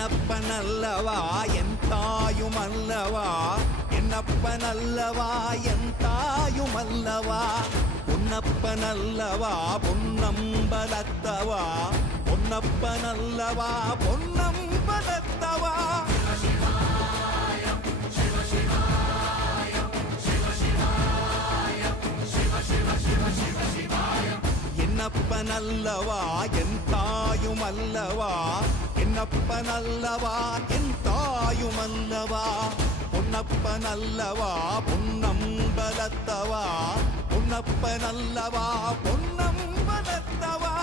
என்னப்பனல்லவா என் தாயுமல்லவா, என்னப்பனல்லவா என் தாயுமல்லவா, பொன்னப்பனல்லவா பொன்னம்பலத்தவா, பொன்னப்பனல்லவா பொன்னம்பலத்தவா. என்னப்பனல்லவா என் தாயுமல்லவா, என்னப்பனல்லவா என் தாயுமல்லவா, பொன்னப்பனல்லவா பொன்னம்பலத்தவா, பொன்னப்பனல்லவா பொன்னம்பலத்தவா.